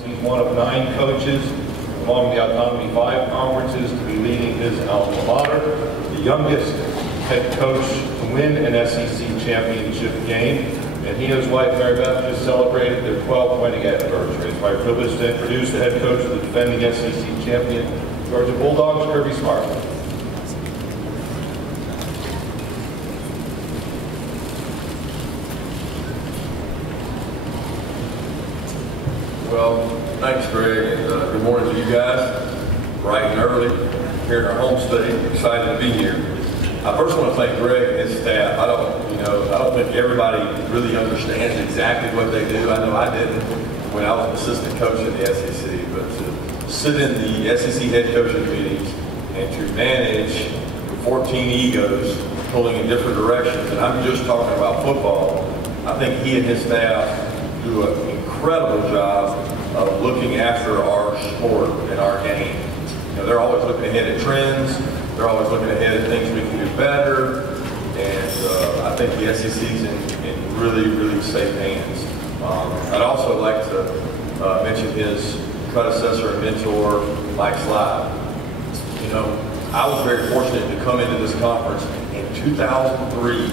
He's one of 9 coaches among the Autonomy 5 conferences to be leading his alma mater, the youngest head coach to win an SEC championship game. And he and his wife, Mary Beth, just celebrated their 12th wedding anniversary. It's my privilege to introduce the head coach of the defending SEC champion, Georgia Bulldogs, Kirby Smart. Well, thanks, Greg, and good morning to you guys. Bright and early here in our home state. Excited to be here. I first want to thank Greg and his staff. I don't think everybody really understands exactly what they do. I know I didn't when I was an assistant coach in the SEC, but to sit in the SEC head coaching meetings and to manage 14 egos pulling in different directions, and I'm just talking about football, I think he and his staff do an incredible job of looking after our sport and our game. You know, they're always looking ahead at trends. They're always looking ahead at things we can do better. And I think the SEC's in really, really safe hands. I'd also like to mention his predecessor and mentor, Mike Sly. You know, I was very fortunate to come into this conference in 2003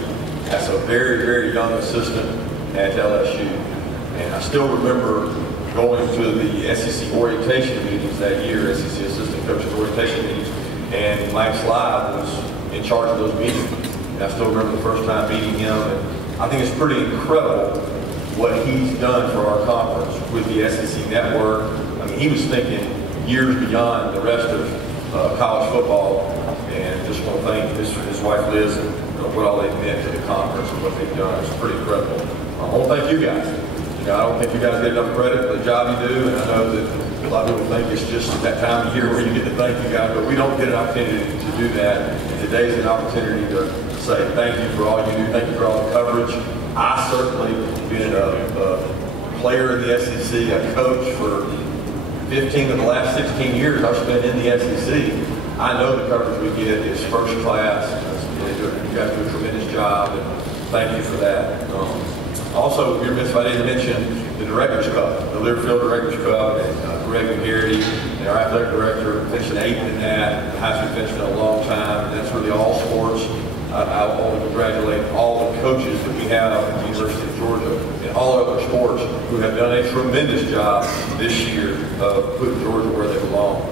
as a very, very young assistant at LSU. And I still remember going to the SEC orientation meetings that year, SEC assistant coaches orientation meetings, and Mike Sly was in charge of those meetings. And I still remember the first time meeting him, and I think it's pretty incredible what he's done for our conference with the SEC network. I mean, he was thinking years beyond the rest of college football, and just want to thank his wife Liz and what all they've meant to the conference and what they've done. It's pretty incredible. I want to thank you guys. You know, I don't think you guys get enough credit for the job you do, and I know that a lot of people think it's just that time of year where you get to thank you guys, but we don't get an opportunity to do that. And today's an opportunity to say thank you for all you do, thank you for all the coverage. I certainly been a player in the SEC, a coach for 15 of the last 16 years I've spent in the SEC. I know the coverage we get is first class. You guys do a tremendous job, and thank you for that. Also, if I didn't mention the Directors Cup, the Learfield Directors Cup, and Greg McGarity, and our athletic director, finishing 8th in that, high school finishing a long time, and that's really all sports. I want to congratulate all the coaches that we have at the University of Georgia and all other sports who have done a tremendous job this year of putting Georgia where they belong.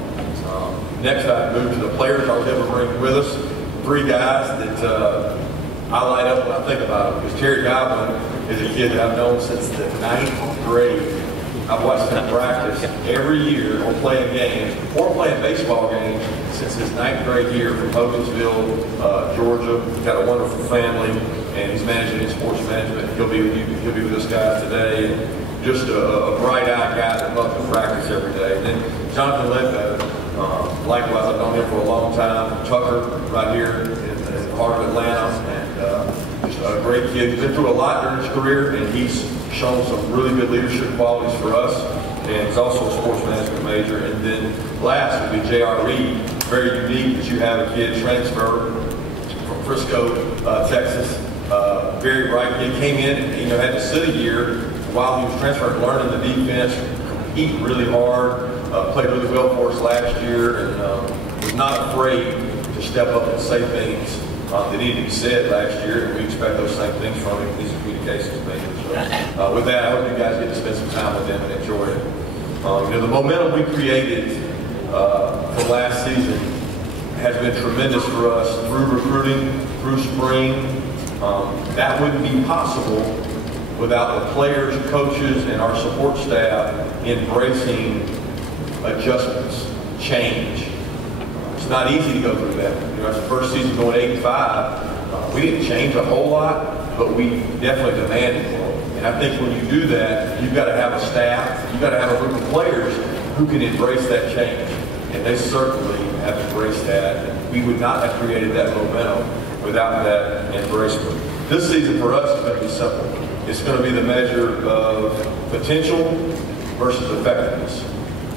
Next, I move to the players I was able to bring with us. 3 guys that I light up when I think about them, because Terry Godwin is a kid that I've known since the 9th grade. I've watched him practice every year or playing games, or playing baseball games since his 9th grade year from Hogansville, Georgia. He's got a wonderful family, and he's managing in sports management. He'll be with us guys today. And just a bright-eyed guy that loves to practice every day. And then Jonathan Ledbetter, likewise, I've known him for a long time. Tucker, right here in the heart of Atlanta, and just a great kid. He's been through a lot during his career, and he's shown some really good leadership qualities for us. And he's also a sports management major. And then last would be J.R. Reed. Very unique that you have a kid transfer from Frisco, Texas. Very bright kid. Came in and had to sit a year while he was transferring, learning the defense, compete really hard, played really well for us last year, and was not afraid to step up and say things that needed to be said last year, and we expect those same things from him. He's a communications major. So with that, I hope you guys get to spend some time with them and enjoy it. The momentum we created from last season has been tremendous for us through recruiting, through spring. That wouldn't be possible without the players, coaches, and our support staff embracing adjustments, change. It's not easy to go through that. It's the first season going 8-5. We didn't change a whole lot, but we definitely demanded more. And I think when you do that, you've got to have a staff, you've got to have a group of players who can embrace that change. And they certainly have embraced that. And we would not have created that momentum without that embracement. This season for us is going to be simple. It's going to be the measure of potential versus effectiveness.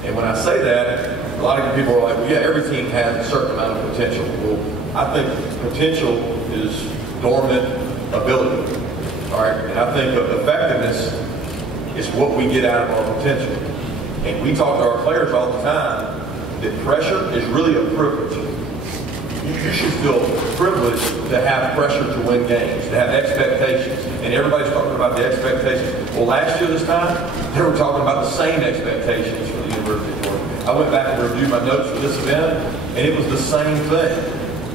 And when I say that, a lot of people are like, well, yeah, every team has a certain amount of potential. Well, I think potential is dormant ability. All right, and I think of effectiveness is what we get out of our potential. And we talk to our players all the time that pressure is really a privilege. You should feel privileged to have pressure to win games, to have expectations. And everybody's talking about the expectations. Well, last year this time, they were talking about the same expectations for the University of Georgia. I went back and reviewed my notes for this event, and it was the same thing.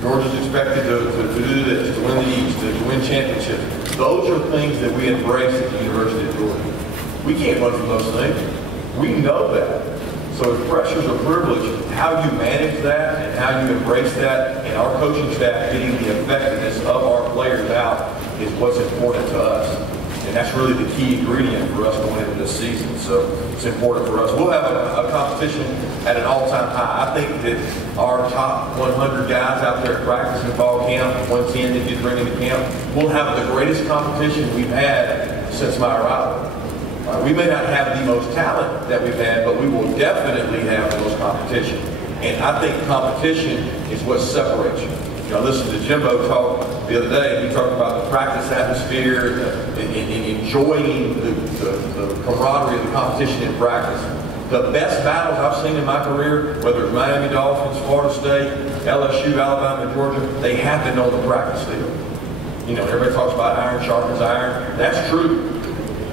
Georgia's expected to do this, to win the East, to win championships. Those are things that we embrace at the University of Georgia. We can't run from those things. We know that. So if pressures are privilege, how you manage that and how you embrace that, and our coaching staff getting the effectiveness of our players out is what's important to us. And that's really the key ingredient for us going into this season. So it's important for us. We'll have a competition at an all-time high. I think that our top 100 guys out there practicing fall camp, 110 that you bring into camp, we'll have the greatest competition we've had since my arrival. We may not have the most talent that we've had, but we will definitely have the most competition. And I think competition is what separates you. You know, I listened to Jimbo talk the other day, and he talked about the practice atmosphere and enjoying the camaraderie of the competition in practice. The best battles I've seen in my career, whether it's Miami Dolphins, Florida State, LSU, Alabama, Georgia, they happened on the practice field. You know, everybody talks about iron sharpens iron. That's true.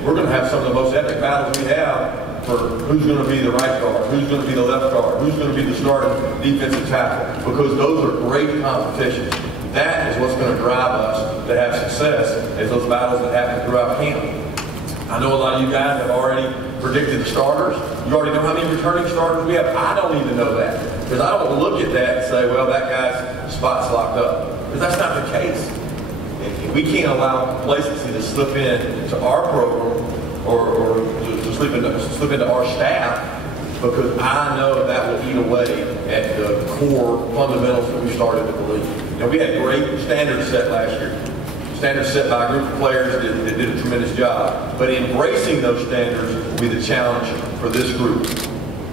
We're going to have some of the most epic battles we have for who's going to be the right guard, who's going to be the left guard, who's going to be the starting defensive tackle, because those are great competitions. That is what's going to drive us to have success as those battles that happen throughout camp. I know a lot of you guys have already predicted the starters. You already know how many returning starters we have. I don't even know that, because I don't look at that and say, well, that guy's spot's locked up, because that's not the case. We can't allow complacency to slip into our program or to slip into our staff, because I know that will eat away at the core fundamentals that we started to believe. You know, we had great standards set last year. Standards set by a group of players that did a tremendous job. But embracing those standards will be the challenge for this group.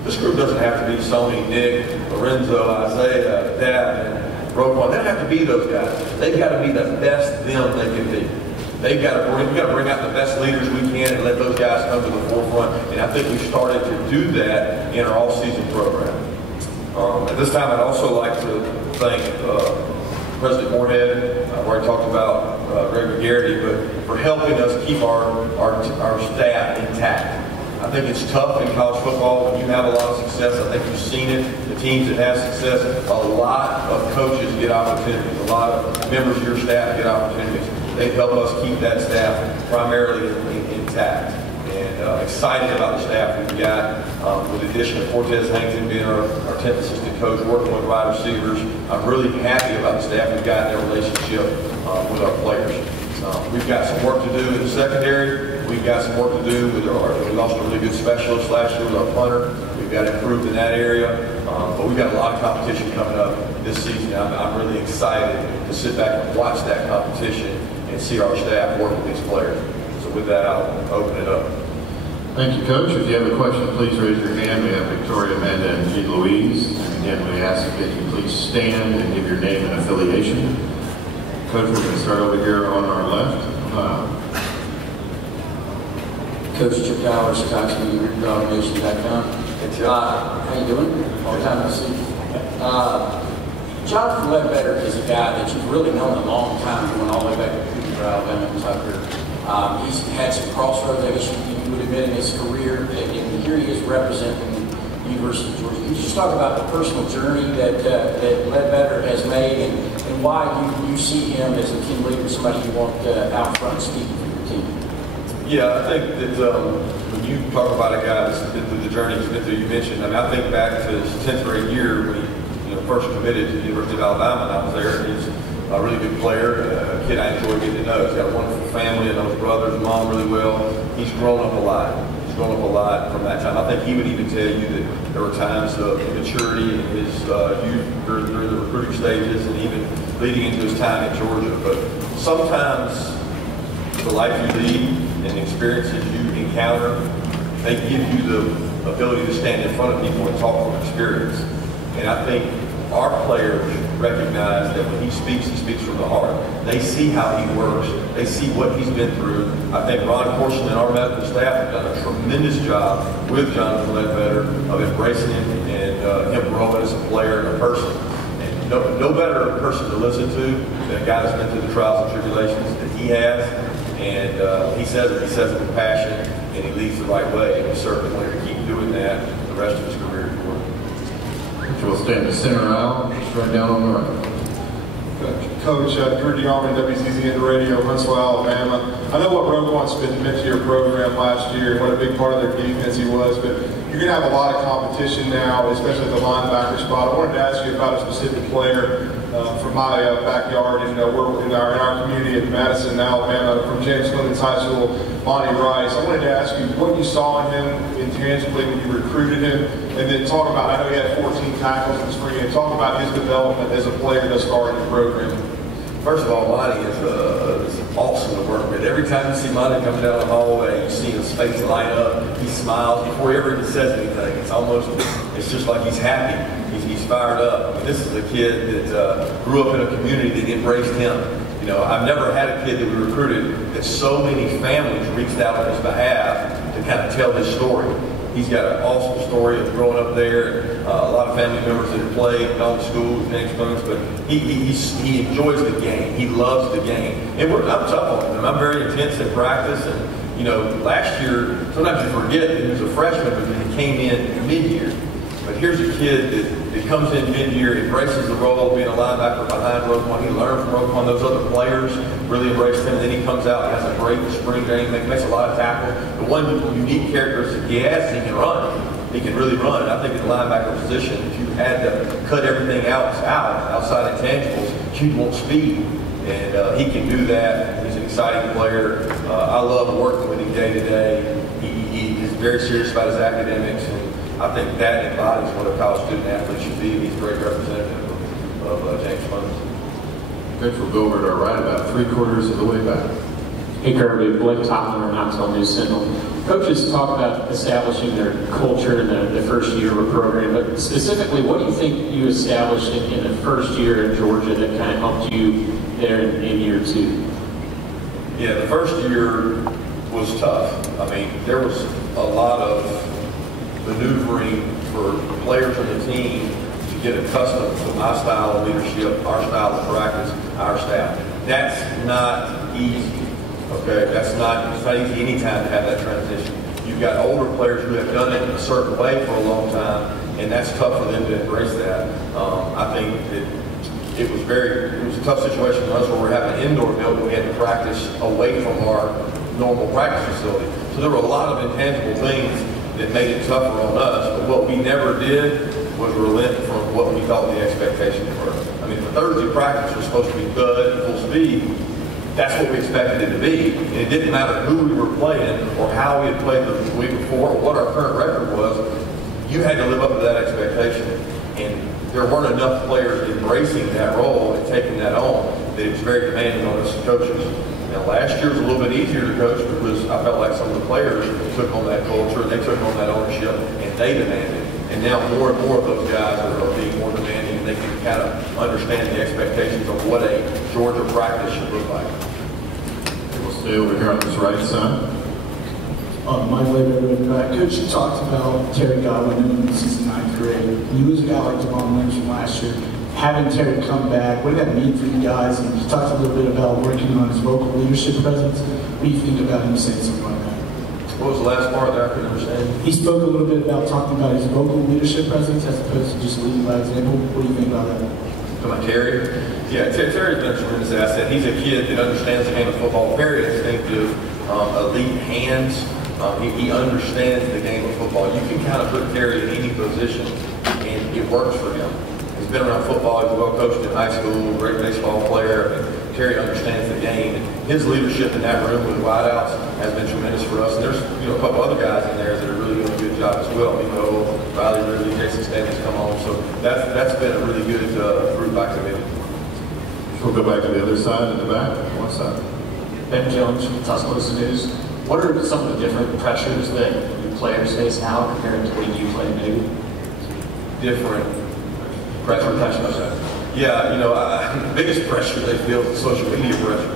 This group doesn't have to be Sony, Nick, Lorenzo, Isaiah, Davin, Roquan. They don't have to be those guys. They've got to be the best them they can be. We've got to bring out the best leaders we can and let those guys come to the forefront. And I think we've started to do that in our all-season program. At this time, I'd also like to thank President Moorhead. I've already talked about Greg McGarity, but for helping us keep our staff intact. I think it's tough in college football when you have a lot of success. I think you've seen it. The teams that have success, a lot of coaches get opportunities. A lot of members of your staff get opportunities. They help us keep that staff primarily intact. And excited about the staff we've got. With the addition of Cortez Hankton being our 10th assistant coach, working with wide receivers. I'm really happy about the staff we've got in their relationship with our players. We've got some work to do in the secondary. We've got some work to do with we lost a really good specialist last year with our punter. We've got to improve in that area. But we've got a lot of competition coming up this season. I'm really excited to sit back and watch that competition and see our staff work with these players. So with that, I'll open it up. Thank you, Coach. If you have a question, please raise your hand. We have Victoria, Amanda, and Jean Louise. And again, we ask that you please stand and give your name and affiliation. Coach, we're going to start over here on our left. Coach Chip Towers, Scott'sMediaGroupDomination.com. How you doing? Long time to see. Jonathan Ledbetter is a guy that you've really known a long time, going all the way back to Cooper, Alabama, and Tucker. He's had some crossroads, I guess you would admit, in his career, and here he is representing the University of Georgia. Can you just talk about the personal journey that Ledbetter has made, and why you see him as a team leader, somebody you want out front speaking for your team? Yeah, I think that when you talk about a guy that's been through the journey he's been through, you mentioned, I think back to his 10th grade year when he first committed to the University of Alabama, and I was there. He's a really good player, a kid I enjoy getting to know. He's got a wonderful family. I know his brothers and mom really well. He's grown up a lot. He's grown up a lot from that time. I think he would even tell you that there were times of immaturity in his youth through the recruiting stages and even leading into his time at Georgia. But sometimes the life you lead and the experiences you encounter, they give you the ability to stand in front of people and talk from experience. And I think our players recognize that when he speaks from the heart. They see how he works. They see what he's been through. I think Ron Corson and our medical staff have done a tremendous job with Jonathan Ledbetter of embracing him and him growing as a player and a person. And no better person to listen to than a guy that's been through the trials and tribulations that he has. And he says it with passion, and he leads the right way. And we certainly want to keep doing that the rest of his career. We'll stay in the center aisle, just right down on the right. Coach, Drew DeArmond, WCZ in the radio, Huntsville, Alabama. I know what Roquan Smith meant to your program last year, and what a big part of their defense he was, but you're going to have a lot of competition now, especially at the linebacker spot. I wanted to ask you about a specific player from my backyard, and we're in our community in Madison, Alabama, from James Clemens High School, Monty Rice. I wanted to ask you what you saw in him intangibly when you recruited him, and then talk about, I know he had 14 tackles in the spring, and talk about his development as a player thus far in the program. First of all, Monty is awesome to work with. Every time you see Monty coming down the hallway, you see his face light up. He smiles before he ever even says anything. It's just like he's happy. He's fired up. I mean, this is a kid that grew up in a community that embraced him. You know, I've never had a kid that we recruited that so many families reached out on his behalf to kind of tell his story. He's got an awesome story of growing up there. A lot of family members that have played, gone to school with James Clemens, but he enjoys the game. He loves the game. And I'm tough on him. I'm very intense in practice. And, you know, last year, sometimes you forget that he was a freshman, but then he came in mid-year. But here's a kid that comes in mid-year, embraces the role of being a linebacker behind Roquan. He learned from Roquan. Those other players really embraced him. And then he comes out and has a great spring game, makes a lot of tackles. The one unique characteristic he has is he can run. He can really run. And I think in the linebacker position, if you had to cut everything else outside intangibles, you'd want speed. And he can do that. He's an exciting player. I love working with him day to day. He is very serious about his academics. And I think that embodies what a college student athlete should be. He's a great representative of James Clemens. Coach, we'll go over to our right about 3/4 of the way back. Hey Kirby, Blake Topler, Knoxville News Sentinel. Coaches talk about establishing their culture in the first year of a program, but specifically, what do you think you established in the first year in Georgia that kind of helped you there in year 2? Yeah, the first year was tough. I mean, there was a lot of maneuvering for players on the team to get accustomed to my style of leadership, our style of practice, our staff. That's not easy. Okay, it's not easy anytime to have that transition. You've got older players who have done it in a certain way for a long time, and that's tough for them to embrace that. I think that it was a tough situation for us where we're having an indoor building. We had to practice away from our normal practice facility. So there were a lot of intangible things that made it tougher on us, but what we never did was relent from what we thought the expectations were. I mean, the Thursday practice was supposed to be good and full speed. That's what we expected it to be. And it didn't matter who we were playing or how we had played the week before or what our current record was. You had to live up to that expectation. And there weren't enough players embracing that role and taking that on that it was very demanding on us as coaches. Now, last year was a little bit easier to coach because I felt like some of the players took on that culture, they took on that ownership, and they demanded. And now more and more of those guys are being more demanding, and they can kind of understand the expectations of what a Georgia practice should look like. We'll stay over here on this right side. Mike Labour, Coach, you talked about Terry Godwin since the 9th grade. You lose a guy like Devon Lynch from last year. Having Terry come back, what did that mean for you guys? And you talked a little bit about working on his vocal leadership presence. What do you think about him saying something like that? What was the last part that I couldn't understand? He spoke a little bit about talking about his vocal leadership presence as opposed to just leading by example. What do you think about that? About Terry? Yeah, Terry's been a tremendous asset. He's a kid that understands the game of football, very instinctive, elite hands. He understands the game of football. You can kind of put Terry in any position, and it works for him. He's been around football. He's well coached in high school, great baseball player. Terry understands the game. And his leadership in that room with wideouts has been tremendous for us. And there's a couple other guys in there that are really doing a good job as well. Riley Ridley, Jason Stanley's come on. So that's been a really good group by committee. We'll go back to the other side, in the back, one side. Ben Jones from Tuscaloosa News. What are some of the different pressures that your players face now compared to when you played maybe? Different pressures. Yeah, you know, the biggest pressure they feel is social media pressure.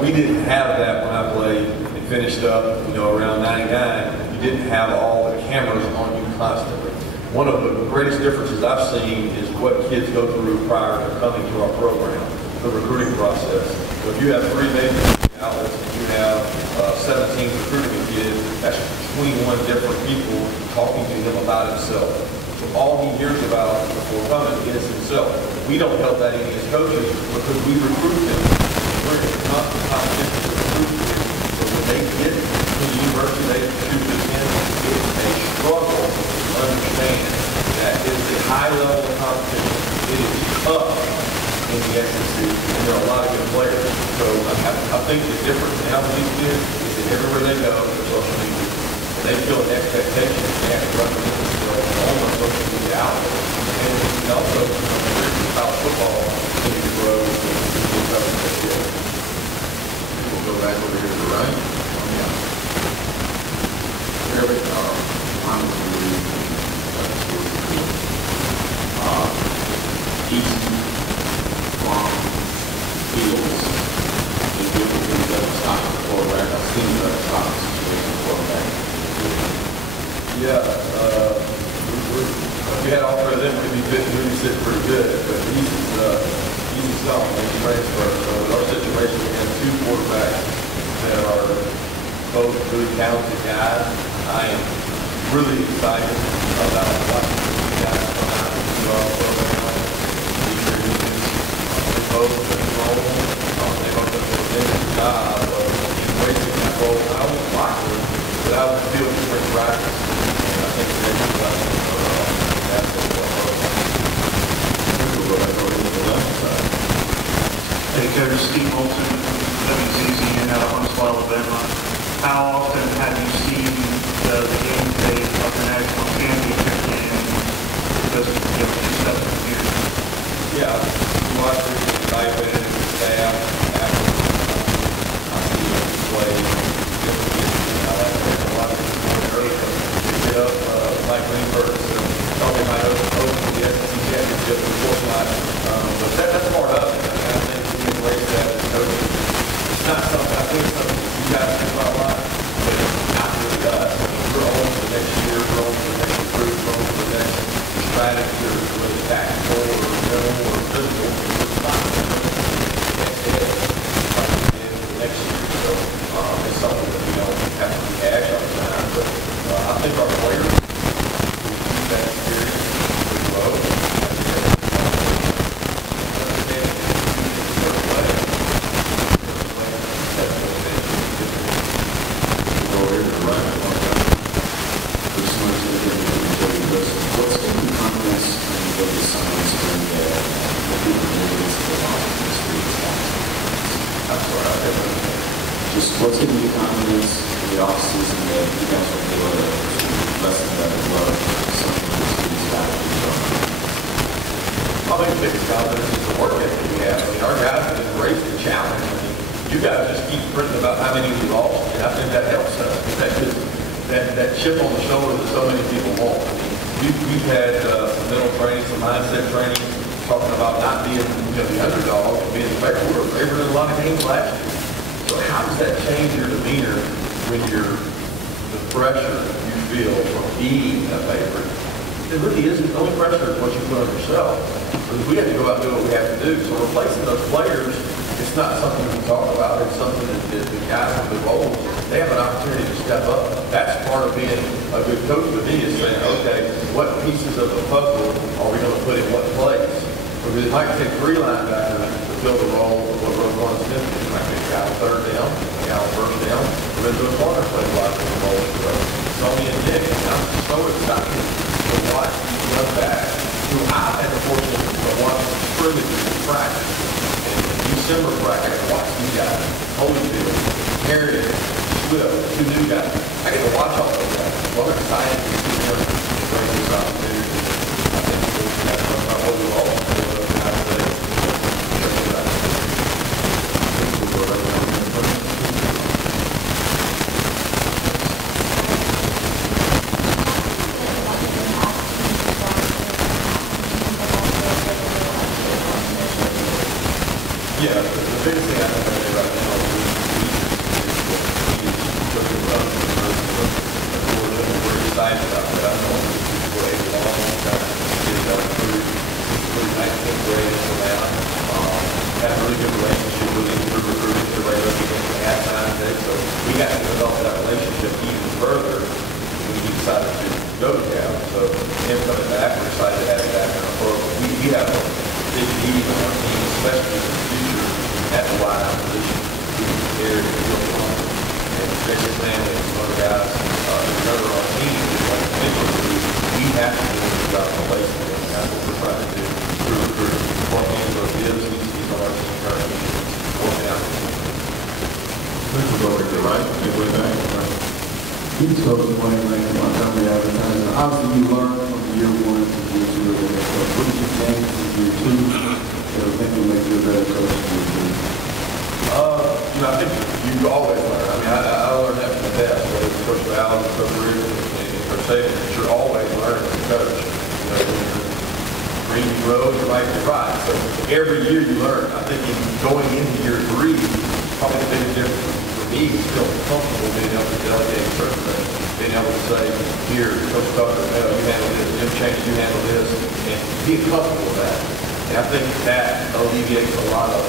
We didn't have that when I played and finished up, you know, around 99. You didn't have all the cameras on you constantly. One of the greatest differences I've seen is what kids go through prior to coming to our program, the recruiting process. So if you have 3 major outlets and you have 17 recruiting kids, that's 21 different people talking to him about himself. So all he hears about before coming is himself. We don't help that any as coaches because we recruit them. We're in constant competition to recruit them. So when they get to the university they choose to attend, it's a struggle to understand that it is a high level of competition. It is tough in the SEC, and there are a lot of good players. So I think the difference now with these kids is that everywhere they go, they're social media. They feel an expectation they have to represent themselves on the social media outlet. And also, college football continue to grow and We'll go back over here to the right. Here we go. I'm easy, long fields. They do things that stop the quarterback. I've seen that stop the situation quarterback. yeah, we had all three of them to be fit and really sit pretty good, but easy song when you transfer. So in our situation, we have 2 quarterbacks that are both really talented guys. I am really excited about watching these guys come out and do our program. They both have grown. They both have done a good job of embracing that role. I was watching them, but I was feeling different practice. And I think they're going to We'll go back over to the left side. Hey, Coach Steve Olson, WCZ in Huntsville, Alabama. How often have you seen the game tape of the national championship game? Just 2 steps from here. Yeah, we watch it, evaluate it, staff, after I see them play, different games, I like it. A lot of people early get up, like Greenberg, so something might open the SEC championship in the 4th line. But that's part of it. I think we embrace that as coaches. It's not something, I think it's something you guys think about a lot, but it's not really us. We're on for the next year, we're on for the next recruit, we're on for the next strategy, or whether it's tactical, or mental, or physical. It's not the next day, the next year. So it's something that we don't have to rehash all the time. But I think our players use that experience pretty well. What's giving you confidence in the offseason that you guys will be able to lessen that as well? Something that's really I think the biggest confidence is the work ethic we have. I mean, our guys have embraced the challenge. I mean, you guys just keep printing about how many we lost, and I think that helps us. That chip on the shoulder that so many people want. I mean, we've had some mental training, some mindset training, talking about not being the underdog, and being the favorite. We were favored in a lot of games last year. So how does that change your demeanor when the pressure you feel from being a favorite? It really isn't. The only pressure is what you put on yourself. Because we have to go out and do what we have to do. So replacing those players, it's not something we talk about. It's something that the guys with the roles, they have an opportunity to step up. That's part of being a good coach to me, is saying, okay, what pieces of the puzzle are we going to put in what place? Because it might take 3 linebackers to fill the role of what Roquan Smith did. It might be a guy on 3rd down, a guy on 1st down. We're going to do a corner play a lot of the role. So Sony and Nick, I'm so excited to watch these run back who I've had the fortune of watching scrimmages in practice. And in December practice, I watch these guys, Holyfield, Harriet, Swift, 2 new guys. I get to watch all those guys. Well, I'm excited to see them bring this opportunity. I think that's my overall. excited about that. I've known these people for a long time. Through 19th grade until now. Had a really good relationship with him through recruiting to regular games and halftime day. So we got to develop that relationship even further when he decided to go to Cal. So him coming back, we're excited to have him back in our program. We have a big need on our team, especially in the future at the wide position. We can carry the field on. And especially family and some other guys that are on our team, like we have to do a job of relationship. And that's what we're trying to do through recruiting. What Angelo gives, he's on our team currently. Working out. Let's go over to the right, midway back. You told me one thing about Montgomery advertising. Obviously, you learned from year one to year two. What did you gain from year two that I think will make you a better coach in year two? I think you always learn. I mean, I learned that from the best, whether it's Coach Allen, Coach Reardon, and Coach Saban, that you're always learning as a coach. When you're green, you grow, you're right, you're right. So every year you learn. I think going into year three, probably the biggest difference for me is feeling comfortable being able to delegate certain things. Being able to say, here, Coach Tucker, you handle this, Jim Change, you handle this, and being comfortable with that. And I think that alleviates a lot of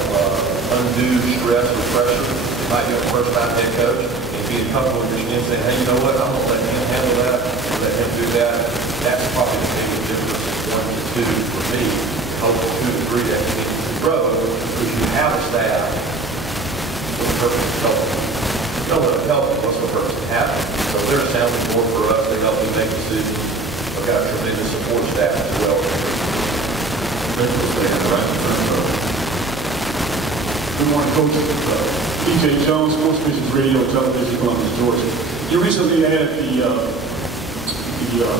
undue stress or pressure. It might be a first-time head coach, and being comfortable with him saying, hey, you know what, I'm going to let him handle that, and let him do that. That's probably the biggest difference from 1 to 2 for me. Hopefully 2 to 3 that continues to grow, because you have a staff. What's the purpose of helping? You don't let them help them. What's the purpose of having them? So they're a sounding board for us. They help me make decisions. I've got a tremendous support staff as well. Good morning, Coach. DJ Jones, Sports Visions Radio and Television, Columbus, Georgia. You recently added the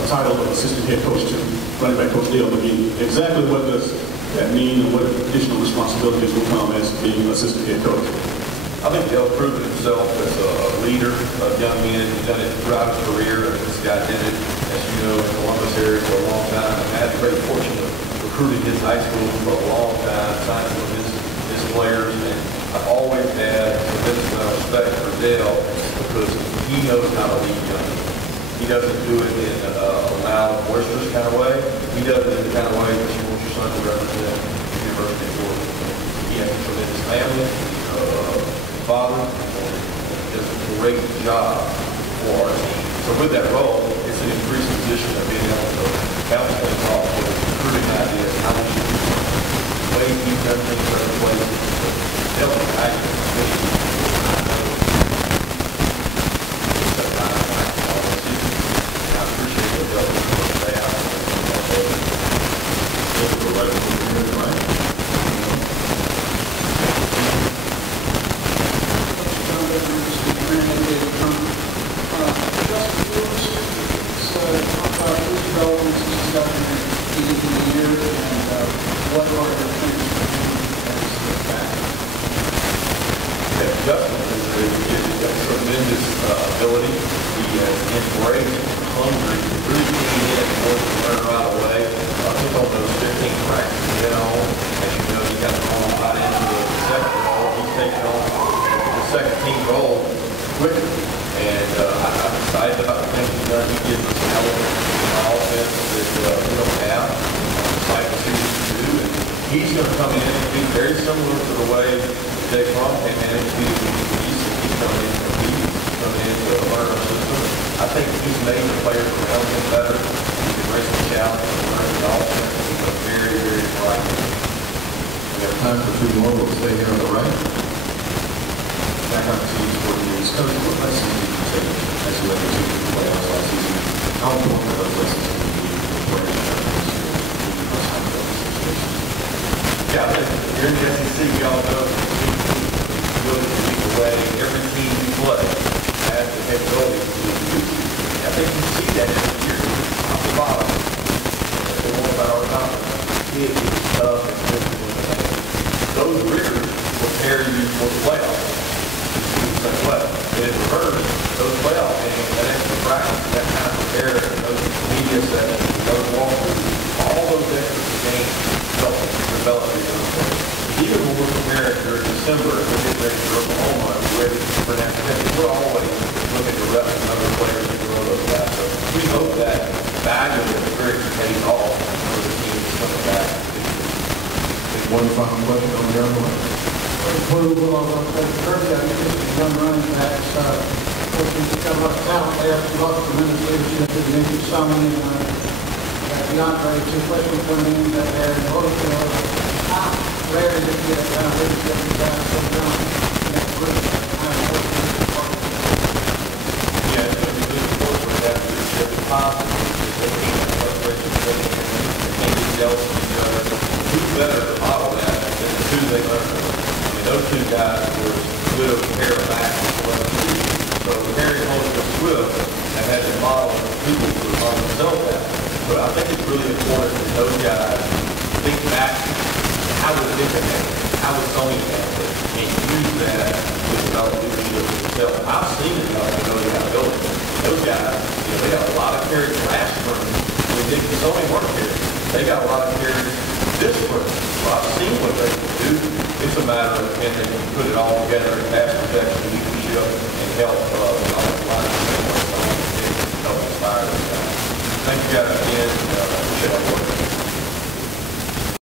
title of assistant head coach to running back Coach Dale McGee. Exactly what does that mean, and what additional responsibilities will come as being assistant head coach? I think Dale's proven himself as a leader of young men. He's done it throughout his career. This guy did it, as you know, in the Columbus area for a long time. I had the great fortune of recruiting his high school for a long time, signing with his players, and I've always had a tremendous amount of respect for Dale because he knows how to lead young men. He doesn't do it in a loud, boisterous kind of way. He does it in the kind of way that you want your son to represent the University of Georgia. He has a tremendous family, father, and does a great job for our team. So with that role, it's an increased position of being able to bounce things off with recruiting ideas, how we should do the way he's done things in other places. They'll be active. Justin has got tremendous ability. He has embraced, hungry, really keen in, wants to learn right away. I think on those 15 practices he had on, as you know, he got thrown right into the second role. He's taken on the second team role quickly. And I'm excited about the things he's done. He gives us an element in our offense that we don't have. I'm excited to see what he can do. And he's going to come in and be very similar to the way Jay Crum came in and he's coming in to compete, he's coming in to learn our system. I think he's made the players around him better. He's embraced the challenge and learning the offense. He's a very, very bright. We have time for 2 more. We'll stay here on the right. Back on the team for the news. Coach, what lessons did you take as you led the team to the playoffs last season? How important are those lessons going to be for players this year? Yeah, here in the SEC, we all know the way every team you play has the capability to do. I think you see that every year, top to bottom. That's the one about our conference. It is tough and physical. Those rears prepare you for the playoffs. And in reverse, those playoff games, that extra practice, that kind of prepare, those media sessions, those walkthroughs, all those extra games help develop your players. Even when we're preparing during December, we're getting ready for Oklahoma, we're ready for that. We're always looking to rep Blue Bulldogs, Kirby, I think it's a young running back. He's got a lot of talent there. He's got tremendous leadership in Nicky Sumlin and DeAndre, two freshmen coming in that there in Holyfield. How rare did you get kind of leadership and guys so young in that group? Yeah, it's going to be really important for that leadership and positive. They can't have frustration, they can't be jealous of each other. Who's better to model that than the two they learned from? I mean, those two guys were good of pair of actions. So Harry and Holyfield Swift have had to model people who are themselves that. But I think it's really important that those guys think back to how was it connected, how was Tony connected, and use that to develop leadership itself. I've seen it in accountability. Those guys, they got a lot of carries last spring. When Nick and Tony weren't here, they got a lot of carries this spring. So I've seen what they can do. It's a matter of can they put it all together and pass protection, leadership, and help the line.